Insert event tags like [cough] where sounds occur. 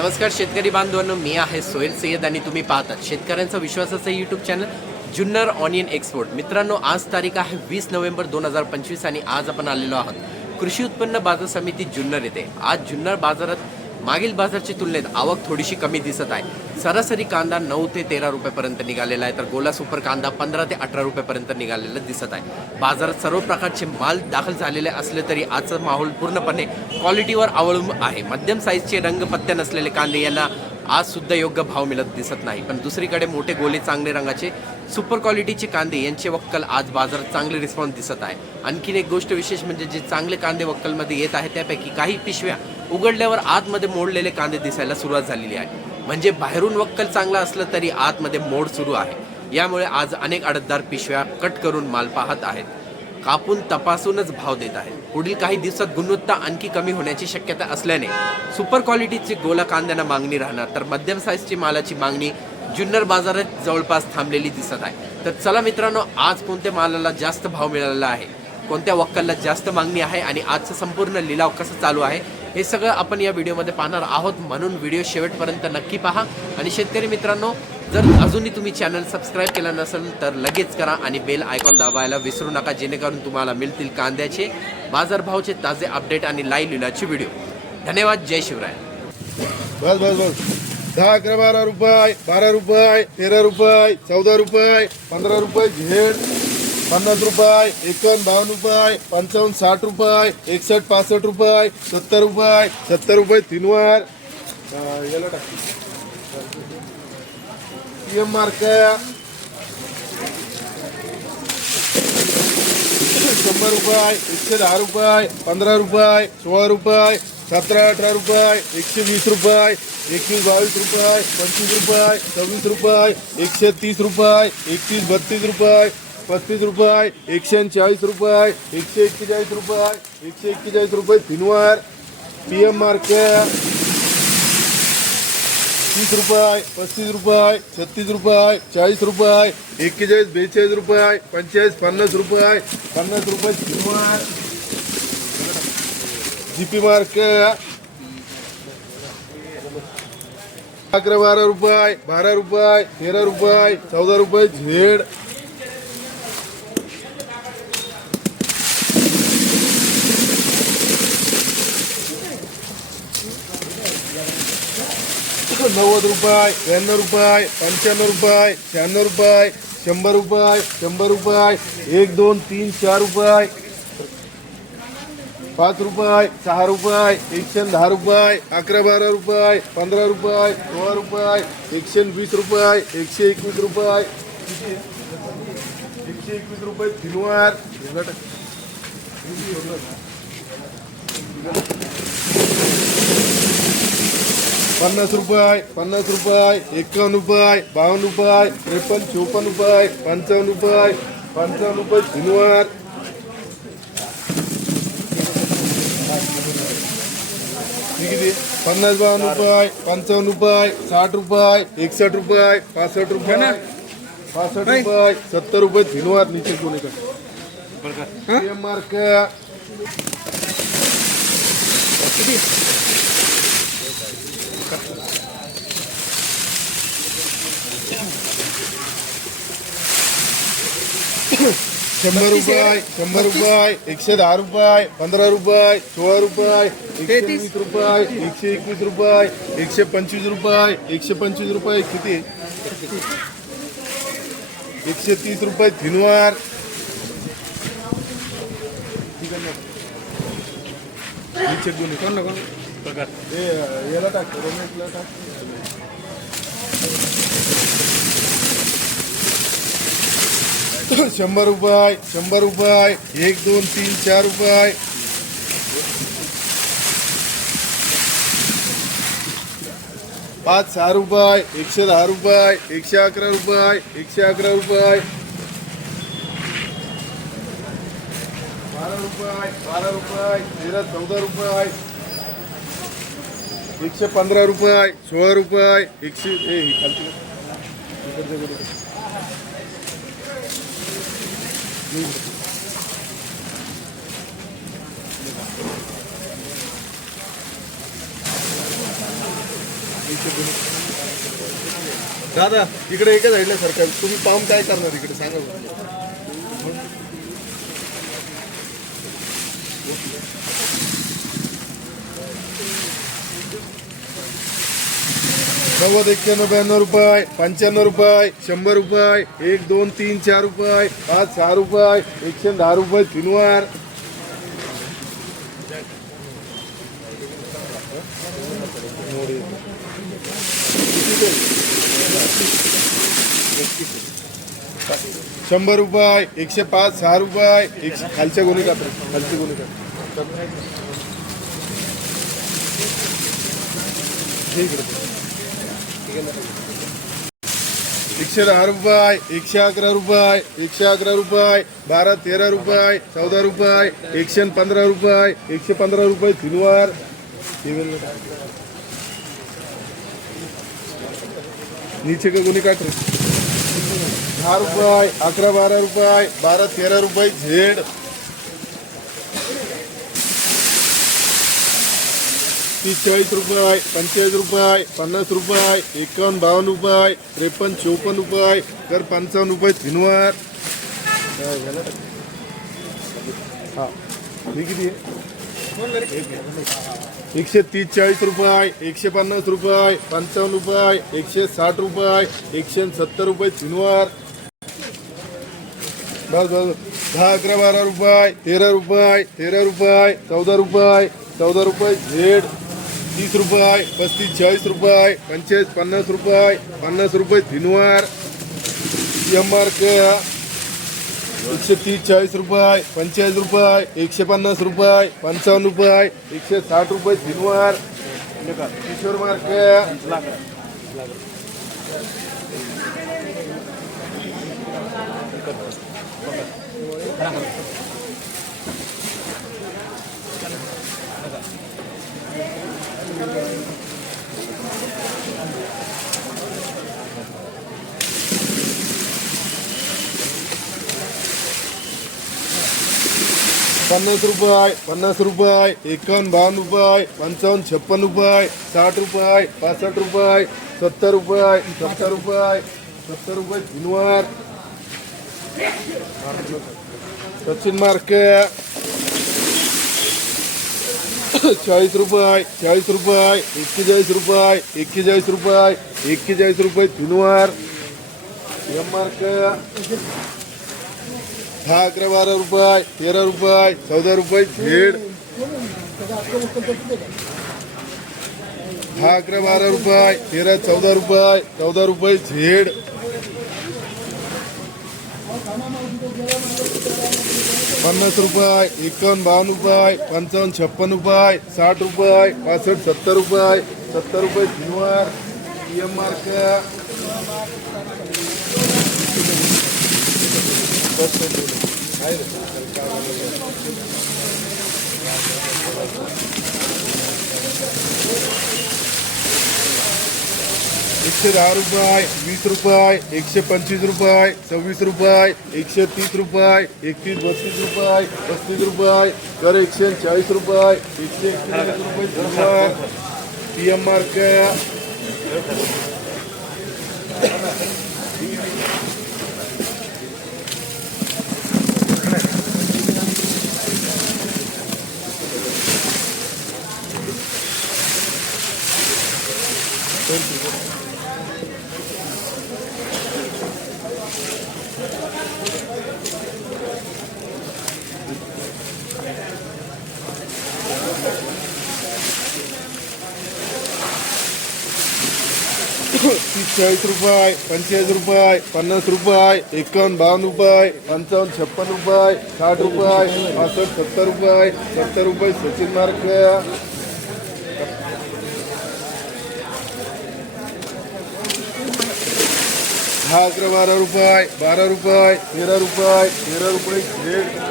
नमस्कार शेतकरी बांधवांनो मी आहे सोहेल सय्यद आणि तुम्ही पाहतात शेतकऱ्यांचा विश्वासाचं YouTube channel Junnar onion export मित्रांनो आज तारीख आहे वीस नोव्हेंबर दोन हजार पंचवीस आणि आज आपण आलेलो आहोत. कृषी उत्पन्न बाजार समिती जुन्नर येथे. आज जुन्नर बाजारात मागील बाजारच्या तुलनेत आवक थोडीशी कमी दिसत आहे. सरासरी कांदा नऊ ते तेरा रुपयापर्यंत निघालेला आहे तर गोला सुपर कांदा पंधरा ते अठरा रुपयापर्यंत निघालेला दिसत आहे. बाजारात सर्व प्रकारचे माल दाखल झालेले असले तरी आजचं माहोल पूर्णपणे क्वालिटीवर अवलंबून आहे. मध्यम साईजचे रंग पत्ते नसलेले कांदे यांना आज सुद्धा योग्य भाव मिळत दिसत नाही. पण दुसरीकडे मोठे गोले चांगले रंगाचे सुपर क्वालिटीचे कांदे यांचे वक्कल आज बाजारात चांगले रिस्पॉन्स दिसत आहे. आणखीन एक गोष्ट विशेष म्हणजे जे चांगले कांदे वक्कलमध्ये येत आहे त्यापैकी काही पिशव्या उघडल्यावर आतमध्ये मोडलेले कांदे दिसायला सुरुवात झालेली आहे. म्हणजे बाहेरून वक्कल चांगला असलं तरी आतमध्ये मोड सुरू आहे. यामुळे आज अनेक अडतदार पिशव्या कट करून माल पाहत आहेत. कापून तपासूनच भाव देत आहेत. पुढील काही दिवसात गुणवत्ता आणखी कमी होण्याची शक्यता असल्याने सुपर क्वालिटीची गोला कांद्यांना मागणी राहणार. तर मध्यम साईजची मालाची मागणी जुन्नर बाजारात जवळपास थांबलेली दिसत आहे. तर चला मित्रांनो आज कोणत्या मालाला जास्त भाव मिळालेला आहे? कोणत्या वक्कलला जास्त मागणी आहे? आणि आजचा संपूर्ण लिलाव कसा चालू आहे? हे सगळं आपण या व्हिडिओमध्ये पाहणार आहोत. म्हणून व्हिडिओ शेवटपर्यंत नक्की पहा. आणि शेतकरी मित्रांनो जर अजूनही तुम्ही चॅनल सबस्क्राईब केलं नसेल तर लगेच करा आणि बेल आयकॉन दाबायला विसरू नका जेणेकरून तुम्हाला मिळतील कांद्याचे बाजारभावचे ताजे अपडेट आणि लाईव्ह लिलाचे व्हिडिओ. धन्यवाद. जय शिवराय. बस बस बस. दहा अकरा बारा रुपये बारा रुपये तेरा रुपये चौदा रुपये पंधरा रुपये झेड. पन्नास रुपये एकावन्न बावन्न रुपये पंचावन्न साठ रुपये एकसष्ट पासष्ट रुपये सत्तर रुपये सत्तर रुपये तीनवार. याला टाक. पी एम मार्क शंभर रुपये एकशे दहा रुपये पंधरा रुपये सोळा रुपये सतरा अठरा रुपये एकशे वीस रुपये एकवीस बावीस रुपये पंचवीस रुपये सव्वीस रुपये एकशे तीस रुपये एकतीस बत्तीस रुपये पस्तीस रुपये एकशे चाळीस रुपये एकशे एक्केचाळीस रुपये एकशे एक्केचाळीस रुपये फिनवार पी एम मार्क तीस रुपये पस्तीस रुपये छत्तीस रुपये चाळीस रुपये एक्केचाळीस बेचाळीस रुपये पंचेचाळीस पन्नास रुपये पन्नास रुपये किंमत जीपी मार्क अकरा बारा रुपये बारा रुपये तेरा रुपये चौदा रुपये झेड. नव्वद रुपये ब्याण्णव रुपये पंच्याण्णव रुपये शहाण्णव रुपये शंभर रुपये शंभर रुपये एक दोन तीन चार रुपये पाच रुपये सहा रुपये एकशे दहा रुपये अकरा बारा रुपये पंधरा रुपये सोळा रुपये एकशे वीस रुपये एकशे एकवीस रुपये एकशे एकवीस रुपये तीनवार पन्नास रुपये पन्नास रुपये एकावन्न रुपये बावन्न रुपये त्रेपन्न चोपन्न रुपये पंचावन्न रुपये पंचावन्न रुपये तीनवार ठीक आहे पन्नास बावन्न रुपये पंचावन्न रुपये साठ रुपये एकसष्ट रुपये पासष्ट रुपये पासष्ट रुपये सत्तर रुपये तीनवार नीचे कोणी का। शंभर रुपये शंभर रुपये एकशे दहा रुपये पंधरा रुपये सोळा रुपये एकशे वीस रुपये एकशे एकवीस रुपये एकशे पंचवीस रुपये एकशे पंचवीस रुपये किती? एकशे तीस रुपये थिनवार दोन्ही कोण ना कोण याला टाक रमेशला टाक. [coughs] शंभर रुपये शंभर रुपये एक दोन तीन चार रुपये. पाच सहा रुपये एकशे दहा रुपये एकशे अकरा रुपये एकशे अकरा रुपये. बारा रुपये बारा रुपये तेरा चौदा रुपये. एकशे पंधरा रुपये सोळा रुपये एकशे दादा इकडे एकच साईडला सरकार तुम्ही पाम काय करणार इकडे? सांगा नव्वद एक्क्याण्णव ब्याण्णव रुपये पंच्याण्णव रुपये शंभर रुपये एक दोन तीन चार रुपये पाच सहा रुपये एकशे दहा रुपये तीनवार. शंभर रुपये एकशे पाच सहा रुपये एकशे खालच्या गोणी का खालची गोणी का ठीक आहे एकशे दहा रुपये एकशे अकरा रुपये एकशे अकरा रुपये बारा तेरा रुपये चौदा रुपये एकशे पंधरा रुपये एकशे पंधरा रुपये तीनवार। नीचे का गुन्हे काट दहा रुपये अकरा बारा रुपये बारा तेरा रुपये झेड तीस चाळीस रुपये पंचेचाळीस रुपये पन्नास रुपये एकावन्न बावन्न रुपये त्रेपन्न चौपन्न रुपये तर पंचावन्न रुपये तीनवार. हा. किती एकशे तीस चाळीस रुपये एकशे पन्नास रुपये पंचावन्न रुपये एकशे साठ रुपये एकशे सत्तर रुपये तीनवार. बस बस. दहा अकरा बारा रुपये तेरा रुपये तेरा रुपये चौदा रुपये चौदा रुपये झेड. तीस रुपये पस्तीस चाळीस रुपये पंचेचाळीस पन्नास रुपये पन्नास रुपये तीनवार. एम आर एकशे तीस चाळीस रुपये पंचेचाळीस रुपये एकशे पन्नास रुपये पंचावन्न रुपये एकशे साठ रुपये तीनवार. किशोर मार्क. पन्नास रुपये पन्नास रुपये एकावन्न बावन्न रुपये पंचावन्न छप्पन रुपये साठ रुपये पासष्ट रुपये सत्तर रुपये सत्तर रुपये सत्तर रुपये तीनवार सचिन मार्केट [coughs] चाळीस रुपये चाळीस रुपये एक्केचाळीस रुपये एक्केचाळीस रुपये एक्केचाळीस रुपये तीनवार. एम मार्क दहा अकरा बारा रुपये तेरा रुपये चौदा रुपये झेड दहा अकरा बारा रुपये तेरा चौदा रुपये चौदा रुपये झेड पन्नास रुपये एकावन्न बावन्न रुपये पंचावन्न छप्पन रुपये साठ रुपये पासष्ट सत्तर रुपये सत्तर रुपये तीनवार एम मार्क. एकशे दहा रुपये, वीस रुपये, एकशे पंचवीस रुपये, सव्वीस रुपये, एकशे तीस रुपये एकतीस बत्तीस रुपये, पस्तीस रुपये कर एकशे चाळीस रुपये, एकशे एकतीस रुपये पी एम मार्क तीस चाळीस रुपये पंचेचाळीस रुपये पन्नास रुपये एकावन्न बावन्न रुपये पंचावन्न छप्पन रुपये साठ रुपये पासष्ट सत्तर रुपये सत्तर रुपये सचिन मार्क. दहा अकरा बारा रुपये बारा रुपये तेरा रुपये तेरा रुपये